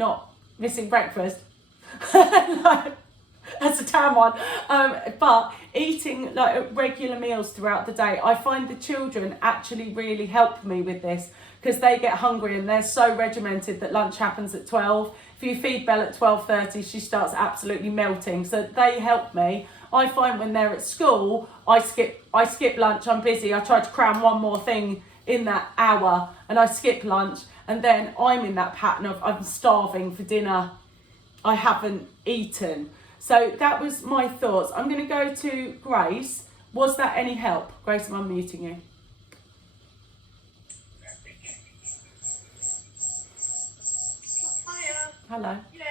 breakfast. That's a Tam one. But eating like regular meals throughout the day, I find the children actually really help me with this, because they get hungry and they're so regimented that lunch happens at 12. If you feed Belle at 12:30, she starts absolutely melting. So they help me. I find when they're at school, I skip lunch, I'm busy, I try to cram one more thing in that hour and I skip lunch, and then I'm in that pattern of I'm starving for dinner, I haven't eaten. So that was my thoughts. I'm going to go to Grace. Was that any help? Grace, I'm unmuting you. Hiya. Hello. Yeah,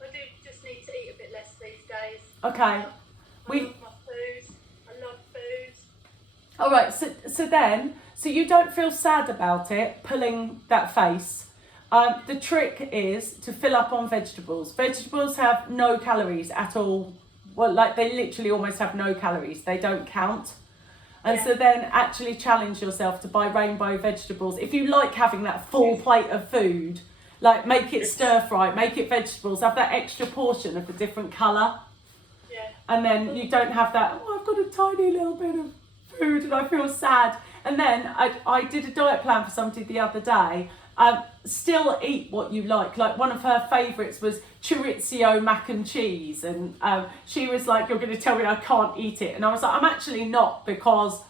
I do just need to eat a bit less these days. Okay. I love my food. I love food. All right. So you don't feel sad about it, pulling that face. The trick is to fill up on vegetables. Vegetables have no calories at all. Well, like they literally almost have no calories. They don't count. And so then actually challenge yourself to buy rainbow vegetables. If you like having that full plate of food, like make it stir fry, make it vegetables, have that extra portion of a different colour. Yeah. And then you don't have that, oh, I've got a tiny little bit of food and I feel sad. And then I did a diet plan for somebody the other day. Still eat what you like. Like one of her favourites was chorizo mac and cheese, and she was like, you're going to tell me I can't eat it? And I was like, I'm actually not, because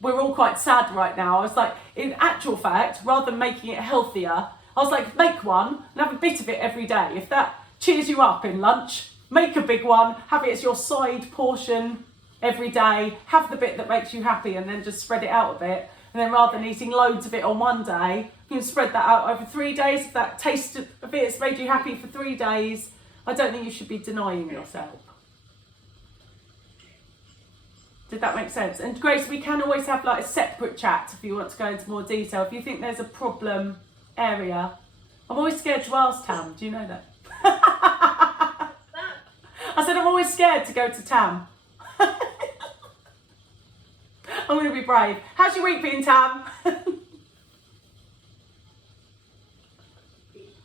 we're all quite sad right now. I was like, in actual fact, rather than making it healthier, I was like, make one and have a bit of it every day. If that cheers you up in lunch, make a big one, have it as your side portion every day, have the bit that makes you happy, and then just spread it out a bit. And then rather than eating loads of it on one day, you can spread that out over 3 days. If that taste of it has made you happy for 3 days, I don't think you should be denying yourself. Did that make sense? And Grace, we can always have like a separate chat if you want to go into more detail. If you think there's a problem area. I'm always scared to ask Tam. Do you know that? I said I'm always scared to go to Tam. I'm going to be brave. How's your week been, Tam?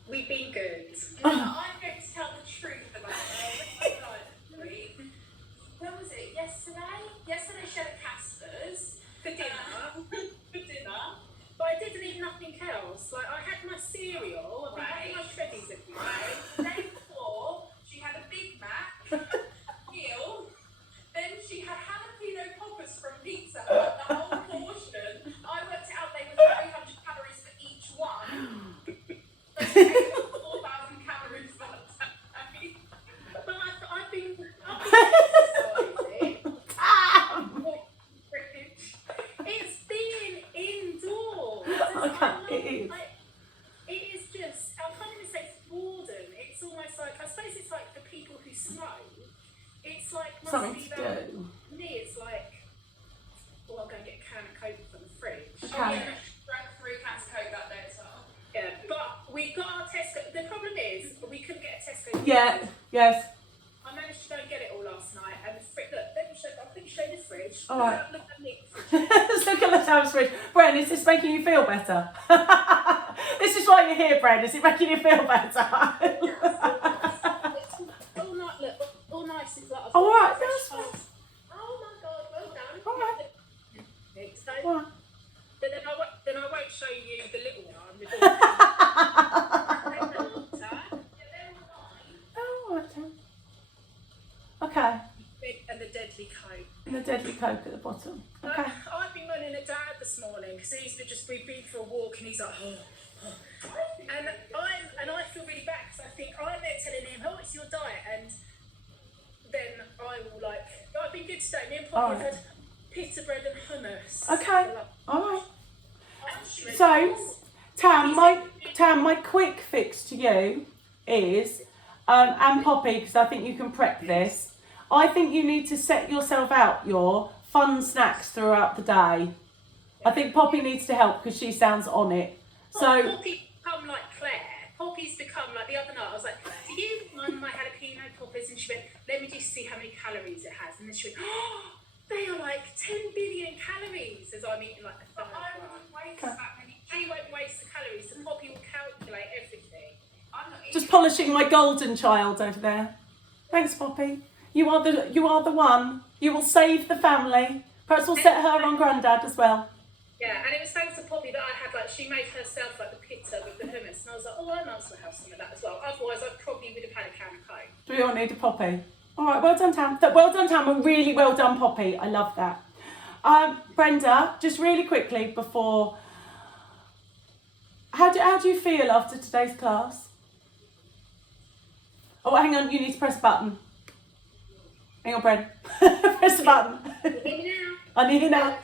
We've been good. I'm going to tell the truth about it. When was it? Yesterday? Yesterday she had Casper's for dinner. But I didn't eat nothing else. Like I had my cereal, I've been having my shreddies every day. The day before, she had a Big Mac meal. Then she had jalapeno poppers from Pizza Hut, the whole portion. I worked it out, they were 300 calories for each one. So she ate 4,000 calories that day. But I've been exercising. It's being indoors. It is just, I can't even say it's boredom. It's almost like, I suppose it's like the people who smoke. It's like, Something to do. For me, it's like, well, I'll go and get a can of Coke from the fridge. Okay. Oh, yeah, drank 3 cans of Coke that day as well. Yeah, but we got our Tesco. The problem is, we couldn't get a Tesco. Yeah, yes. I managed to go and get it all last night. And the fridge, look, let me show, I'll quickly show you the fridge. All right. Look at me. Fridge. Let's look at the Tam's fridge. Bren, is this making you feel better? This is why you're here, Bren. Is it making you feel better? All night, look, all nice. It's like, All right, that's that's fine. Oh my God, well done. All right. So, All right. but then I won't show you the little one. The daughter. Oh, okay. Okay. And the deadly Coke. And the deadly Coke at the bottom. Okay. I've been running at Dad this morning because we've been for a walk and he's like, oh. And I feel really bad because I think I'm there telling him, oh, it's your diet, and then I will like, I've been good today. Me and Poppy have had pita bread and hummus. Okay. All right. So, Tam, my quick fix to you is, and Poppy, because I think you can prep this. I think you need to set yourself out your fun snacks throughout the day. I think Poppy needs to help because she sounds on it. So Poppy's become like Claire. Poppy's become like the other night. I was like, do you mind my jalapeno poppers? And she went, let me just see how many calories it has. And then she went, oh, they are like 10 billion calories as I'm eating like the But third I one. wouldn't waste Okay. that many. She won't waste the calories, so Poppy will calculate everything. I'm not Just eating. polishing my golden child over there. Thanks, Poppy. You are the one. You will save the family. Perhaps we'll set her on Grandad as well. Yeah, and it was thanks to Poppy that I had like, she made herself like the pizza with the hummus, and I was like, oh, I might as well have some of that as well. Otherwise, I probably would have had a can of Coke. Do we all need a Poppy? All right, well done, Tam. Well done, Tam, and really well done, Poppy. I love that. Brenda, just really quickly before, how do you feel after today's class? Oh, hang on, you need to press a button. Hang on, Brenda. Press the button. Can you hear me now? I need you now.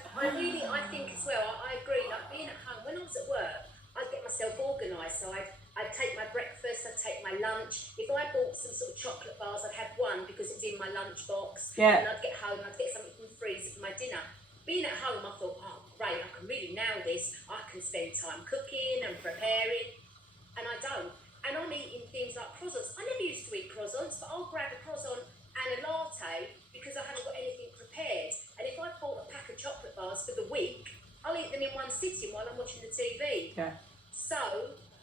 I think as well, I agree, like being at home, when I was at work, I'd get myself organised, so I'd take my breakfast, I'd take my lunch. If I bought some sort of chocolate bars, I'd have one because it was in my lunch box. Yeah. And I'd get home, I'd get something from the freezer for my dinner. Being at home, I thought, oh great, I can really nail this. I can spend time cooking and preparing, and I don't. And I'm eating things like croissants. I never used to eat croissants, but I'll grab a croissant and a latte because I haven't got anything prepared. And if I bought a pack of chocolate bars for the week, I'll eat them in one sitting while I'm watching the TV. Yeah. So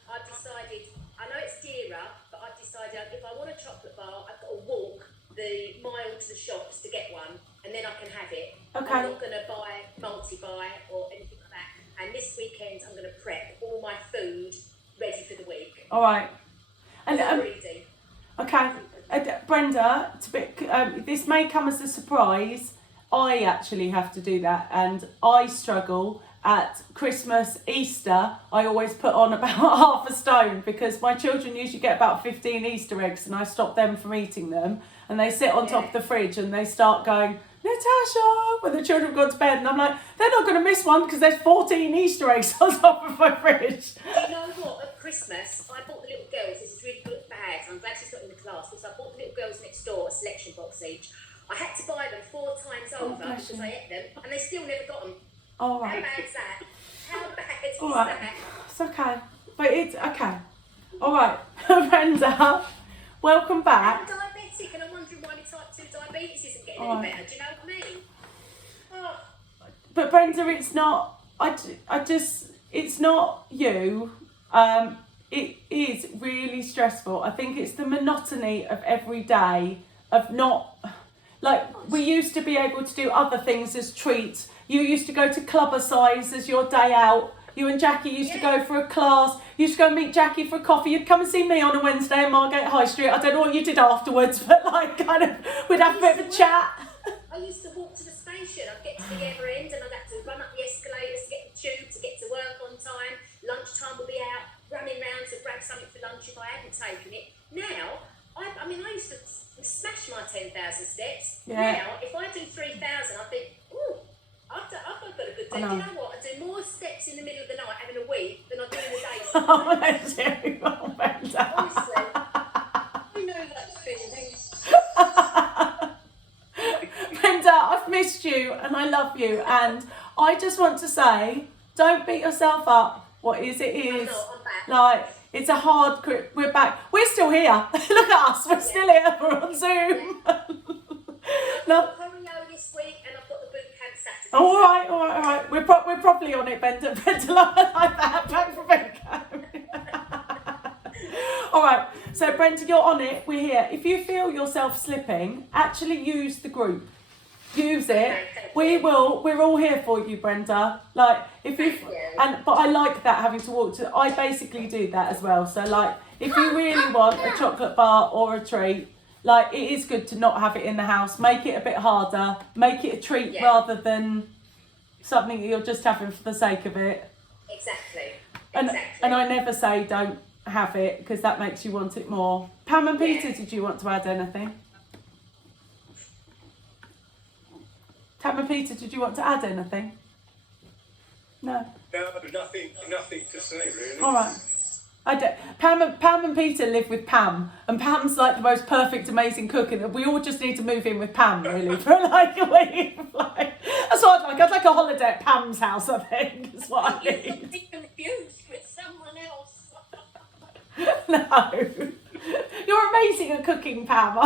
I've decided, I know it's dearer, but I've decided if I want a chocolate bar, I've got to walk the mile to the shops to get one, and then I can have it. Okay. I'm not going to buy multi-buy or anything like that. And this weekend, I'm going to prep all my food ready for the week. All right. And I'm greedy. okay, Brenda, this may come as a surprise. I actually have to do that, and I struggle at Christmas, Easter. I always put on about half a stone because my children usually get about 15 Easter eggs, and I stop them from eating them. And they sit on top of the fridge and they start going, Natasha, when the children have gone to bed, and I'm like, they're not going to miss one because there's 14 Easter eggs on top of my fridge. You know what? At Christmas, I bought the little girls this really good bag. I'm glad she's not in the class because I bought the little girls next door a selection box each. I had to buy them 4 times over bless because you. I ate them, and they still never got them. All How right. bad's that? How bad is All right. that? It's okay. But it's okay. All right. Brenda, welcome I'm back. diabetic, and I'm wondering why my type 2 diabetes isn't getting All any right. better. Do you know what I mean? Oh. But Brenda, it's not, it's not you. It is really stressful. I think it's the monotony of every day of not, like, we used to be able to do other things as treats. You used to go to clubber-size as your day out. You and Jackie used to go for a class. You used to go and meet Jackie for a coffee. You'd come and see me on a Wednesday in Margate High Street. I don't know what you did afterwards, but like, kind of, we'd have a bit of a chat. I used to walk to the station. I'd get to the other end and I'd have to run up the escalators to get the tube to get to work on time. Lunchtime would be out, running round to grab something for lunch if I hadn't taken it. Now, I mean, I used to smash my 10,000 steps. Yeah. Now, if I do 3,000, I think, ooh, I've got a good day. Do you know what? I do more steps in the middle of the night having a week than I do in the day. Oh, that's you. Oh, Brenda. Honestly, I know that feeling. Brenda, I've missed you and I love you, and I just want to say, don't beat yourself up. What is it is. I'm back. Like, it's a hard grip. We're back. We're still here. Look at us. We're still here. We're on Zoom. No. I've got choreo this week and I've got the boot camp Saturday. All right. We're properly on it, Brenda. Brenda, like that. Back for All right. So, Brenda, you're on it. We're here. If you feel yourself slipping, actually use the group. Use it. We're all here for you, Brenda. Like, if you but I like that, having to walk to. I basically do that as well. So, like, if you really want a chocolate bar or a treat, like, it is good to not have it in the house. Make it a bit harder. Make it a treat rather than something that you're just having for the sake of it. Exactly. And I never say don't have it because that makes you want it more. Pam and Peter, did you want to add anything? Pam and Peter, did you want to add anything? No. No, nothing to say really. All right. Pam and Peter live with Pam, and Pam's like the most perfect, amazing cook, and we all just need to move in with Pam really for like a week. Like, that's what I'd like. I'd like a holiday at Pam's house, I think. Is what I need. Be confused with someone else. No, you're amazing at cooking, Pam.